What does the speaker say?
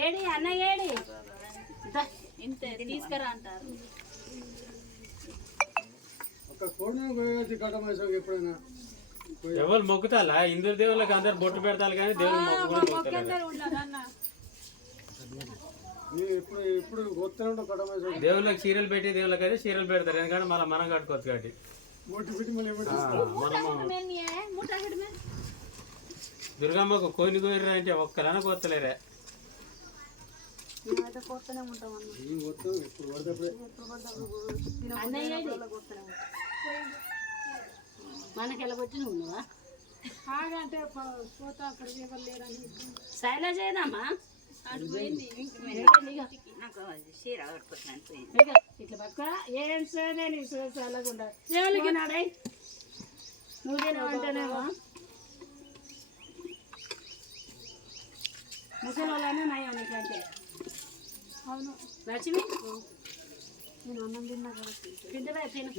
AD అన్న AD ఇంత తీసుకురా అంటారు. ఎవరు మొక్కుతాలా హిందూ దేవుళ్ళకి అందరు బొట్టు పెడతారు కానీ దేవుడు దేవుళ్ళకి చీరలు పెట్టి దేవుళ్ళకి అయితే చీరలు పెడతారు. ఎందుకంటే మళ్ళీ మనం కట్టుకోవచ్చు కాబట్టి దుర్గమ్మకు కోయిని కోయిర్రా అంటే ఒక్కరైనా కొత్తలేరే. మనకి ఎలా వచ్చి నువ్వువా అంటే శైలజ ఏదమ్మా ఇట్లా పక్క ఏం చల్లకుండా నాడై నువ్వేనా అంటేనేమో ముసలి వాళ్ళనే నయం నీకంటే. అవును లక్ష్మి నేను అన్నం తిన్నా కదా తింటే తిను.